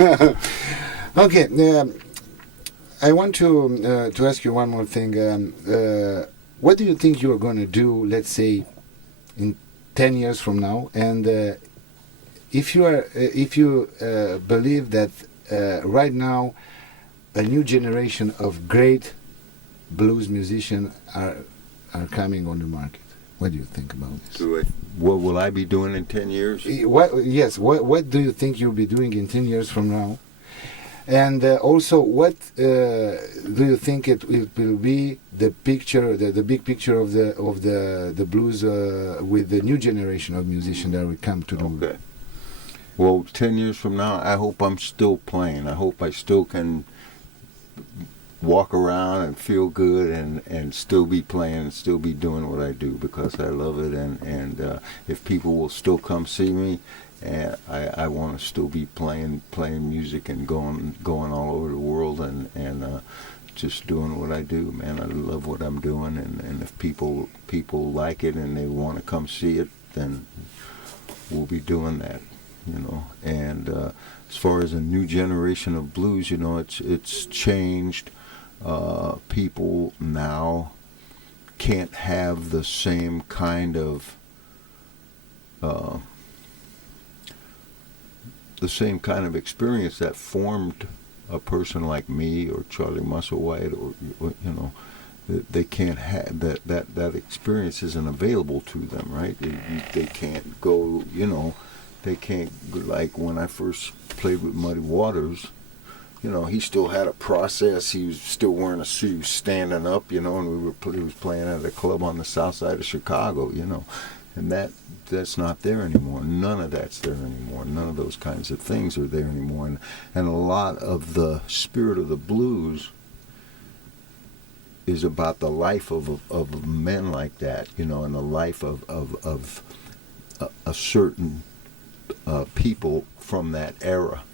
Okay, I want to ask you one more thing. What do you think you are going to do, let's say, in 10 years from now? And if you believe that right now a new generation of great blues musicians are coming on the market, what do you think about this? What will I be doing in 10 years? What do you think you'll be doing in 10 years from now? And also, what do you think it will be the picture, the big picture of the blues with the new generation of musicians that will come to the Okay. Well, 10 years from now, I hope I'm still playing. I hope I still can walk around and feel good and still be playing and still be doing what I do because I love it. And if people will still come see me, and I want to still be playing music and going all over the world and just doing what I do, man. I love what I'm doing, and if people like it and they want to come see it, then we'll be doing that, you know. And as far as a new generation of blues, you know, it's changed. People now can't have the same kind of experience that formed a person like me or Charlie Musselwhite, or you know, they can't have that experience isn't available to them, right? They can't go, you know, they can't, like when I first played with Muddy Waters, you know, he still had a process. He was still wearing a suit, he was standing up, you know, and he was playing at a club on the south side of Chicago, you know, and that's not there anymore. None of that's there anymore. None of those kinds of things are there anymore. And a lot of the spirit of the blues is about the life of men like that, you know, and the life of a certain people from that era.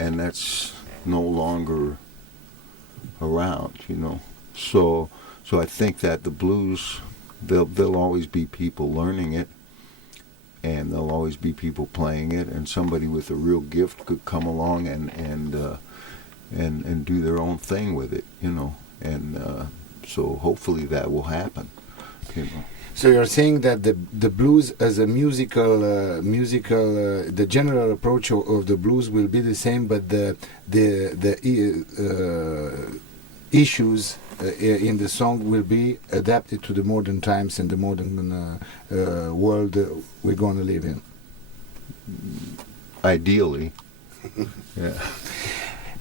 And that's no longer around, you know. So I think that the blues, there'll always be people learning it, and there'll always be people playing it, and somebody with a real gift could come along and do their own thing with it, you know. And so hopefully that will happen, you know. So you're saying that the blues as a musical, the general approach of the blues will be the same, but the issues in the song will be adapted to the modern times and the modern world we're going to live in. Ideally, yeah.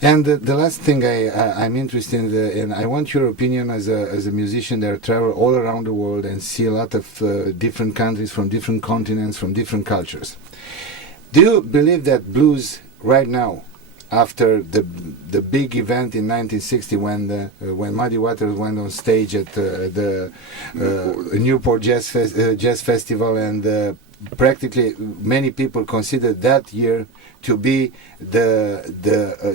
And the last thing I'm interested in, and I want your opinion as a musician that travel all around the world and see a lot of different countries from different continents, from different cultures. Do you believe that blues right now, after the big event in 1960 when Muddy Waters went on stage at the Newport Jazz Festival, and practically many people consider that year to be the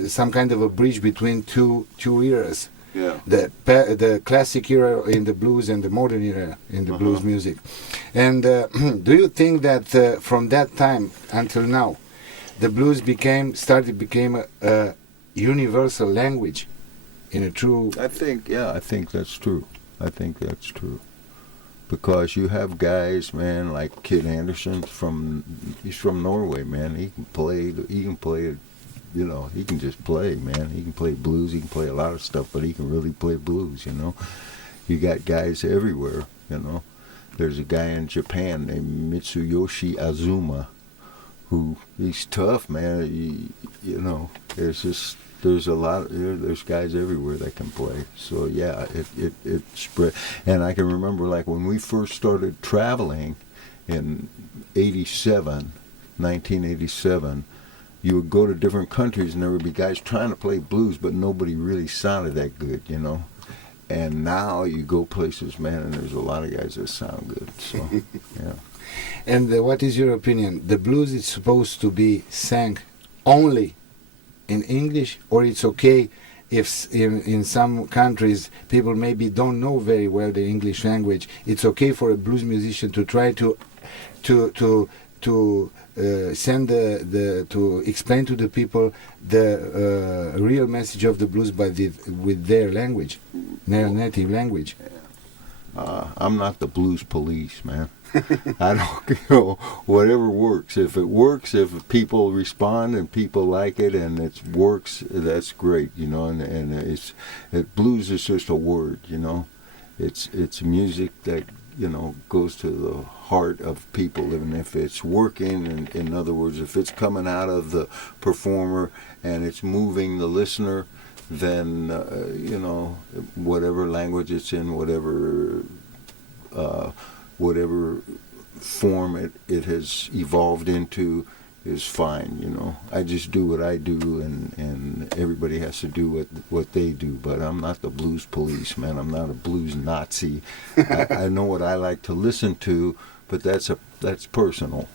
some kind of a bridge between two eras. Yeah. The classic era in the blues and the modern era in the blues music. And do you think that from that time until now, the blues became a universal language in a true... I think that's true. I think that's true. Because you have guys, man, like Kid Anderson he's from Norway, man. He can play, you know, he can just play, man. He can play blues, he can play a lot of stuff, but he can really play blues, you know. You got guys everywhere, you know. There's a guy in Japan named Mitsuyoshi Azuma, who, he's tough, man. You know, there's a lot, there's guys everywhere that can play. So yeah, it spread. And I can remember, like, when we first started traveling in 1987, you would go to different countries and there would be guys trying to play blues, but nobody really sounded that good, you know. And now you go places, man, and there's a lot of guys that sound good. So yeah. And what is your opinion? The blues is supposed to be sang only in English, or it's okay if in some countries people maybe don't know very well the English language, it's okay for a blues musician to try to to send to explain to the people the real message of the blues with their language, their native language. I'm not the blues police, man. I don't, whatever works. If it works, if people respond and people like it and it works, that's great, and blues is just a word, It's music that, goes to the heart of people, and if it's working, and in other words, if it's coming out of the performer and it's moving the listener, then, whatever language it's in, whatever form it has evolved into is fine, I just do what I do, and everybody has to do what they do, but I'm not the blues police, man. I'm not a blues Nazi. I know what I like to listen to, but that's personal.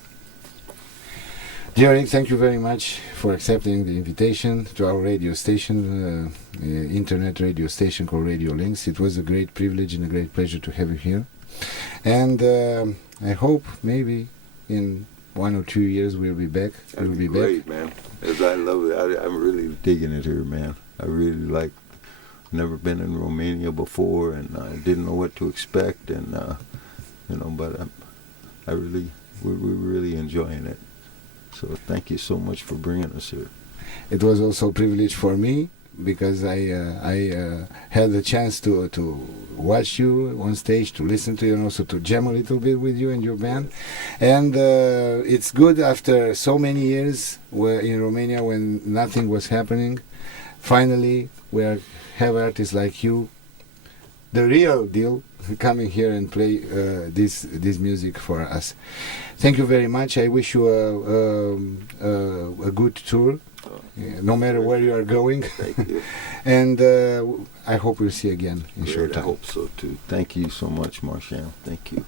Dear Rick, thank you very much for accepting the invitation to our radio station, internet radio station called Radio Links. It was a great privilege and a great pleasure to have you here. And I hope maybe in 1 or 2 years we'll be back. That'd be great, man. As I love it. I'm really digging it here, man. I really like. Never been in Romania before, and I didn't know what to expect, and but we're really enjoying it. So thank you so much for bringing us here. It was also a privilege for me, because I had the chance to watch you on stage, to listen to you, and also to jam a little bit with you and your band. And it's good after so many years in Romania when nothing was happening. Finally, we have artists like you, the real deal, coming here and play this music for us. Thank you very much. I wish you a good tour, no matter where you are going. Thank you. And I hope we'll see you again in short time. I hope so too. Thank you so much, Marcian. Thank you.